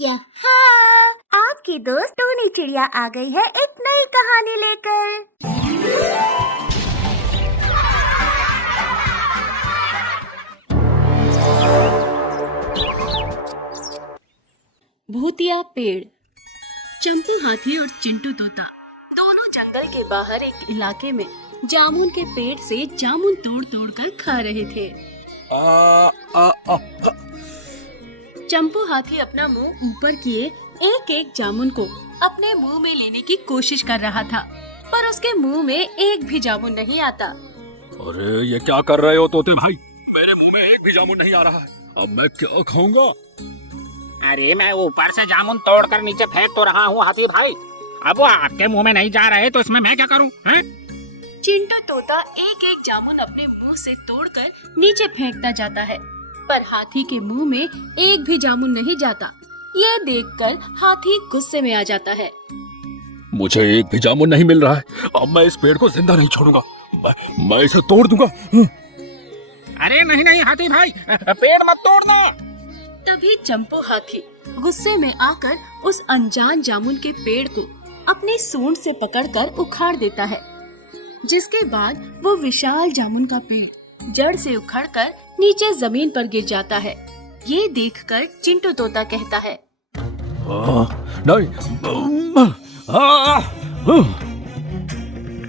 यहाँ आपकी दोस्त टूनी चिड़िया आ गई है एक नई कहानी लेकर। भूतिया पेड़। चंपू हाथी और चिंटू तोता दोनों जंगल के बाहर एक इलाके में जामुन के पेड़ से जामुन तोड़ तोड़ कर खा रहे थे। चंपू हाथी अपना मुंह ऊपर किए एक एक जामुन को अपने मुंह में लेने की कोशिश कर रहा था, पर उसके मुंह में एक भी जामुन नहीं आता। अरे ये क्या कर रहे हो तोते भाई? मेरे मुंह में एक भी जामुन नहीं आ रहा है। अब मैं क्या खाऊंगा? अरे मैं ऊपर से जामुन तोड़कर नीचे फेंक तो रहा हूँ हाथी भाई। अब वो आपके मुंह में नहीं जा रहे तो इसमें मैं क्या करूँ? चिंटू तोता एक एक जामुन अपने मुंह से तोड़कर नीचे फेंकता जाता है, पर हाथी के मुंह में एक भी जामुन नहीं जाता। ये देखकर हाथी गुस्से में आ जाता है। मुझे एक भी जामुन नहीं मिल रहा है। अब मैं इस पेड़ को जिंदा नहीं छोड़ूंगा। मैं इसे तोड़ दूंगा। अरे नहीं नहीं हाथी भाई, पेड़ मत तोड़ना। तभी चंपू हाथी गुस्से में आकर उस अनजान जामुन के पेड़ को अपनी सूंड से पकड़कर उखाड़ देता है, जिसके बाद वो विशाल जामुन का पेड़ जड़ से उखड़कर नीचे जमीन पर गिर जाता है। ये देखकर चिंटू तोता कहता है, नहीं।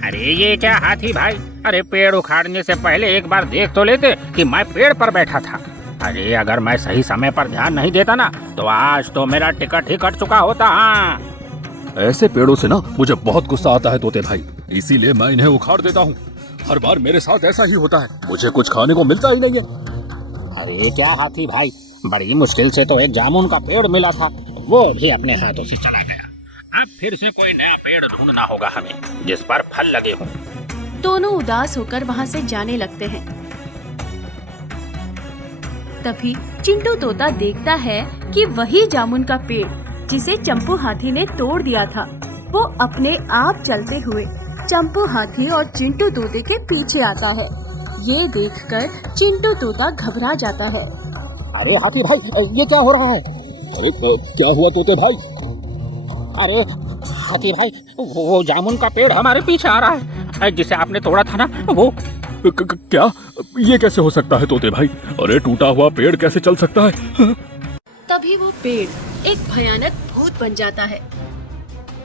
अरे ये क्या हाथी भाई? अरे पेड़ उखाड़ने से पहले एक बार देख तो लेते कि मैं पेड़ पर बैठा था। अरे अगर मैं सही समय पर ध्यान नहीं देता ना तो आज तो मेरा टिकट ही कट चुका होता। हाँ, ऐसे पेड़ों से ना मुझे बहुत गुस्सा आता है तोते भाई, इसीलिए मैं इन्हें उखाड़ देता हूँ। हर बार मेरे साथ ऐसा ही होता है, मुझे कुछ खाने को मिलता ही नहीं है। अरे क्या हाथी भाई, बड़ी मुश्किल से तो एक जामुन का पेड़ मिला था, वो भी अपने हाथों से चला गया। अब फिर से कोई नया पेड़ ढूंढना होगा हमें जिस पर फल लगे हों। दोनों उदास होकर वहाँ से जाने लगते हैं। तभी चिंटू तोता देखता है कि वही जामुन का पेड़ जिसे चंपू हाथी ने तोड़ दिया था, वो अपने आप चलते हुए चंपू हाथी और चिंटू तोते के पीछे आता है। ये देखकर चिंटू तोता घबरा जाता है। अरे हाथी भाई, ये क्या हो रहा है? अरे क्या हुआ तोते भाई? अरे हाथी भाई, वो जामुन का पेड़ हमारे पीछे आ रहा है, जिसे आपने तोड़ा था ना वो। क्या? ये कैसे हो सकता है तोते भाई? अरे टूटा हुआ पेड़ कैसे चल सकता है? तभी वो पेड़ एक भयानक भूत बन जाता है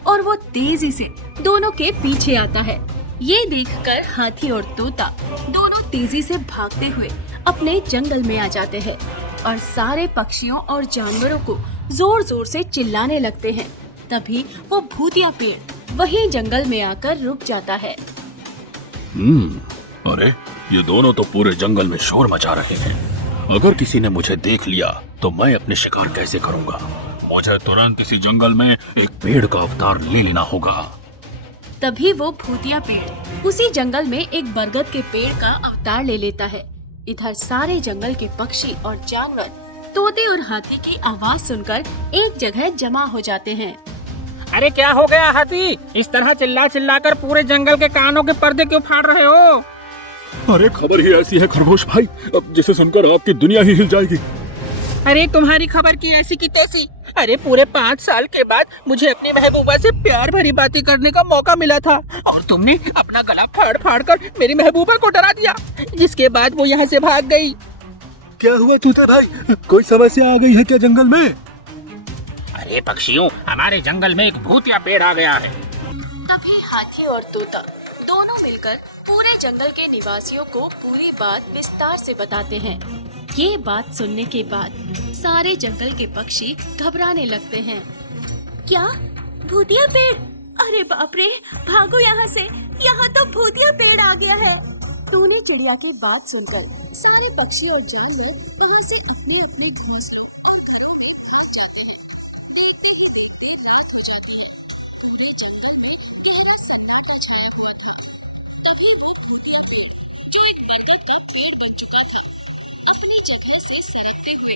और वो तेजी से दोनों के पीछे आता है। ये देखकर हाथी और तोता दोनों तेजी से भागते हुए अपने जंगल में आ जाते हैं और सारे पक्षियों और जानवरों को जोर जोर से चिल्लाने लगते हैं। तभी वो भूतिया पेड़ वही जंगल में आकर रुक जाता है। अरे ये दोनों तो पूरे जंगल में शोर मचा रहे हैं। अगर किसी ने मुझे देख लिया तो मैं अपने शिकार कैसे करूंगा? मुझे तुरंत इसी जंगल में एक पेड़ का अवतार ले लेना होगा। तभी वो भूतिया पेड़ उसी जंगल में एक बरगद के पेड़ का अवतार ले लेता है। इधर सारे जंगल के पक्षी और जानवर तोते और हाथी की आवाज सुनकर एक जगह जमा हो जाते हैं। अरे क्या हो गया हाथी? इस तरह चिल्ला चिल्ला कर पूरे जंगल के कानों के पर्दे क्यों फाड़ रहे हो? अरे खबर ही ऐसी है खरगोश भाई, अब जिसे सुनकर आपकी दुनिया ही हिल जाएगी। अरे तुम्हारी खबर की ऐसी की तैसी। अरे पूरे 5 साल के बाद मुझे अपनी महबूबा से प्यार भरी बातें करने का मौका मिला था और तुमने अपना गला फाड़ फाड़ कर मेरी महबूबा को डरा दिया, जिसके बाद वो यहाँ से भाग गई। क्या हुआ तोते भाई? कोई समस्या आ गई है क्या जंगल में? अरे पक्षियों, हमारे जंगल में एक भूतिया पेड़ आ गया है। तभी हाथी और तोता दोनों मिलकर पूरे जंगल के निवासियों को पूरी बात विस्तार से बताते हैं। ये बात सुनने के बाद सारे जंगल के पक्षी घबराने लगते हैं। क्या? भूतिया पेड़? अरे बाप रे, भागो यहाँ से, यहाँ तो भूतिया पेड़ आ गया है। टूनी चिड़िया की बात सुनकर सारे पक्षी और जानवर वहाँ से अपने अपने घोंसलों और घरों में पहुँच जाते हैं। देखते ही देखते रात हो जाती है। पूरे जंगल में गहरा सन्नाटा छाया हुआ था। तभी वो भूतिया पेड़, जो एक बरगद का पेड़ बन चुका था, अपनी जगह से सरकते हुए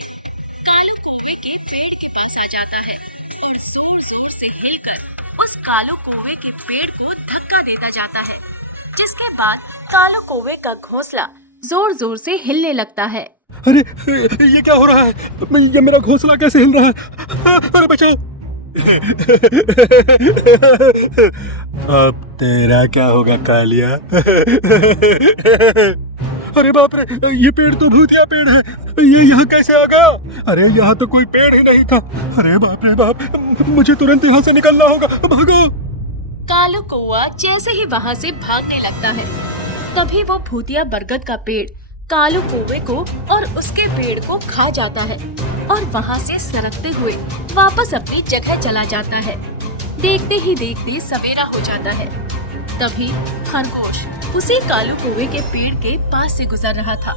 कालू कौवे के पेड़ के पास आ जाता है और जोर जोर से हिलकर उस कालू कौवे के पेड़ को धक्का देता जाता है, जिसके बाद कालू कौवे का घोंसला जोर जोर से हिलने लगता है। अरे ये क्या हो रहा है? ये मेरा घोंसला कैसे हिल रहा है? अरे बचाओ! अब तेरा क्या होगा कालिया? अरे बाप रे, ये पेड़ तो भूतिया पेड़ है। ये यहाँ कैसे आ गया? अरे यहाँ तो कोई पेड़ ही नहीं था। अरे बाप रे बाप, मुझे तुरंत यहाँ से निकलना होगा। भागो! कालू कौआ जैसे ही वहाँ से भागने लगता है, तभी वो भूतिया बरगद का पेड़ कालू कौवे को और उसके पेड़ को खा जाता है और वहाँ से सरकते हुए वापस अपनी जगह चला जाता है। देखते ही देखते सवेरा हो जाता है। तभी खरगोश उसी कालू कौवे के पेड़ के पास से गुजर रहा था,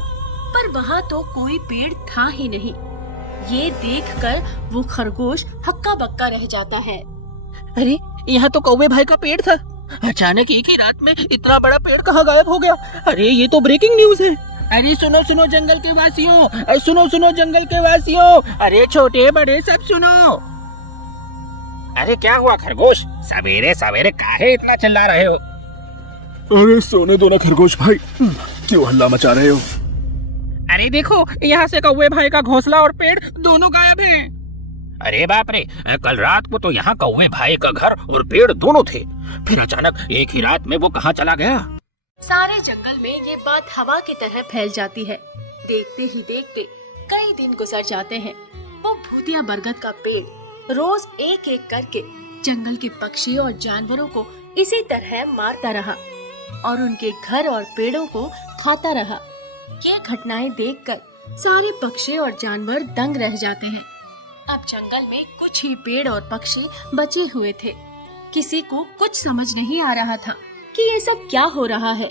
पर वहाँ तो कोई पेड़ था ही नहीं। ये देखकर वो खरगोश हक्का बक्का रह जाता है। अरे यहाँ तो कौवे भाई का पेड़ था, अचानक एक ही रात में इतना बड़ा पेड़ कहाँ गायब हो गया? अरे ये तो ब्रेकिंग न्यूज है। अरे सुनो सुनो जंगल के वासियों, अरे सुनो सुनो जंगल के वासियों, अरे छोटे बड़े सब सुनो। अरे क्या हुआ खरगोश, सवेरे सवेरे काहे इतना चिल्ला रहे हो? अरे सोने दो ना खरगोश भाई, क्यों हल्ला मचा रहे हो? अरे देखो, यहाँ से कौवे भाई का घोंसला और पेड़ दोनों गायब हैं। अरे बाप रे, कल रात को तो यहाँ कौवे भाई का घर और पेड़ दोनों थे, फिर अचानक एक ही रात में वो कहाँ चला गया? सारे जंगल में ये बात हवा की तरह फैल जाती है। देखते ही देखते कई दिन गुजर जाते हैं। वो भूतिया बरगद का पेड़ रोज एक एक करके जंगल के पक्षी और जानवरों को इसी तरह मारता रहा और उनके घर और पेड़ों को खाता रहा। ये घटनाएं देखकर सारे पक्षी और जानवर दंग रह जाते हैं। अब जंगल में कुछ ही पेड़ और पक्षी बचे हुए थे। किसी को कुछ समझ नहीं आ रहा था कि ये सब क्या हो रहा है।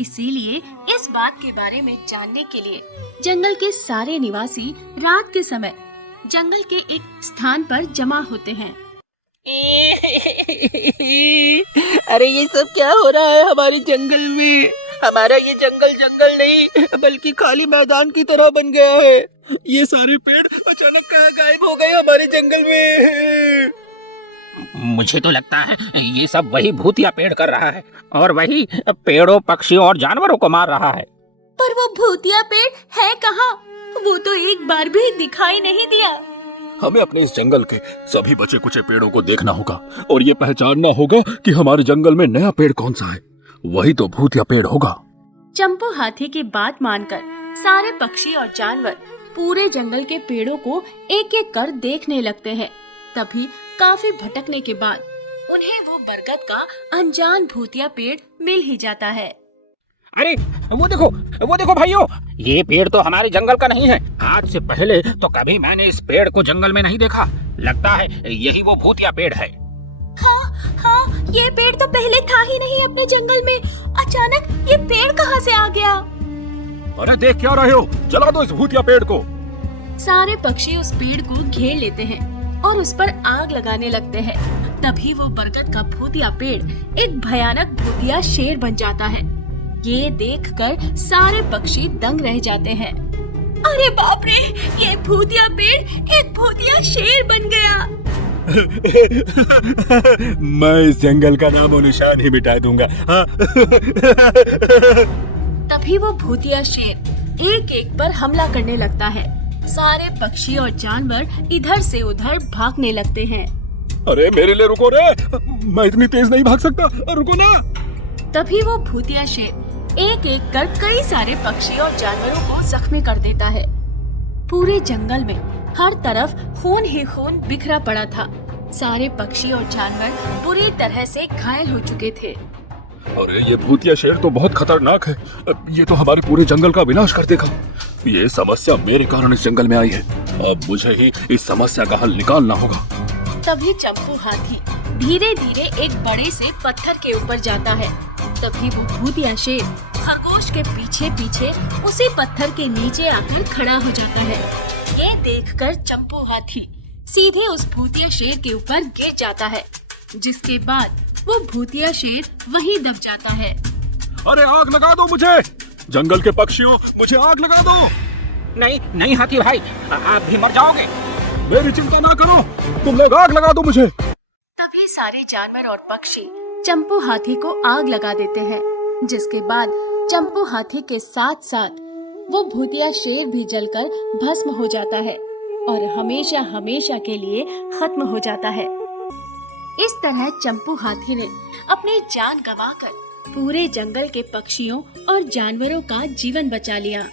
इसीलिए इस बात के बारे में जानने के लिए जंगल के सारे निवासी रात के समय जंगल के एक स्थान पर जमा होते हैं। अरे ये सब क्या हो रहा है हमारे जंगल में? हमारा ये जंगल जंगल नहीं बल्कि खाली मैदान की तरह बन गया है। ये सारे पेड़ अचानक कहाँ गायब हो गए हमारे जंगल में? मुझे तो लगता है ये सब वही भूतिया पेड़ कर रहा है और वही पेड़ों, पक्षियों और जानवरों को मार रहा है। पर वो भूतिया पेड़ है कहाँ? वो तो एक बार भी दिखाई नहीं दिया। हमें अपने इस जंगल के सभी बचे कुचे पेड़ों को देखना होगा और ये पहचानना होगा कि हमारे जंगल में नया पेड़ कौन सा है। वही तो भूतिया पेड़ होगा। चंपू हाथी की बात मानकर सारे पक्षी और जानवर पूरे जंगल के पेड़ों को एक एक कर देखने लगते हैं। तभी काफी भटकने के बाद उन्हें वो बरगद का अनजान भूतिया पेड़ मिल ही जाता है। अरे वो देखो भाइयों, ये पेड़ तो हमारे जंगल का नहीं है। आज से पहले तो कभी मैंने इस पेड़ को जंगल में नहीं देखा। लगता है यही वो भूतिया पेड़ है। हाँ, ये पेड़ तो पहले था ही नहीं अपने जंगल में। अचानक ये पेड़ कहाँ से आ गया? अरे देख क्या रहे हो, जला दो इस भूतिया पेड़ को। सारे पक्षी उस पेड़ को घेर लेते हैं और उस पर आग लगाने लगते हैं। तभी वो बरगद का भूतिया पेड़ एक भयानक भूतिया शेर बन जाता है। ये देखकर सारे पक्षी दंग रह जाते हैं। अरे बाप रे, ये भूतिया पेड़ एक भूतिया शेर बन गया। मैं इस जंगल का नामो निशान ही मिटा दूंगा। तभी वो भूतिया शेर एक एक पर हमला करने लगता है। सारे पक्षी और जानवर इधर से उधर भागने लगते हैं। अरे मेरे लिए रुको रे, मैं इतनी तेज नहीं भाग सकता, रुको ना। तभी वो भूतिया शेर एक एक कर कई सारे पक्षी और जानवरों को जख्मी कर देता है। पूरे जंगल में हर तरफ खून ही खून बिखरा पड़ा था। सारे पक्षी और जानवर बुरी तरह से घायल हो चुके थे। अरे ये भूतिया शेर तो बहुत खतरनाक है। ये तो हमारे पूरे जंगल का विनाश कर देगा। ये समस्या मेरे कारण इस जंगल में आई है। अब मुझे ही इस समस्या का हल निकालना होगा। तभी चंपू हाथी धीरे धीरे एक बड़े से पत्थर के ऊपर जाता है। तभी वो भूतिया शेर खरगोश के पीछे पीछे उसी पत्थर के नीचे आकर खड़ा हो जाता है। ये देखकर चंपू हाथी सीधे उस भूतिया शेर के ऊपर गिर जाता है, जिसके बाद वो भूतिया शेर वहीं दब जाता है। अरे आग लगा दो मुझे, जंगल के पक्षियों, मुझे आग लगा दो। नहीं नहीं हाथी भाई, आप भी मर जाओगे। मेरी चिंता ना करो, तुम लोग आग लगा दो मुझे। तभी सारे जानवर और पक्षी चंपू हाथी को आग लगा देते हैं, जिसके बाद चंपू हाथी के साथ साथ वो भूतिया शेर भी जलकर भस्म हो जाता है और हमेशा हमेशा के लिए खत्म हो जाता है। इस तरह चंपू हाथी ने अपनी जान गंवाकर पूरे जंगल के पक्षियों और जानवरों का जीवन बचा लिया।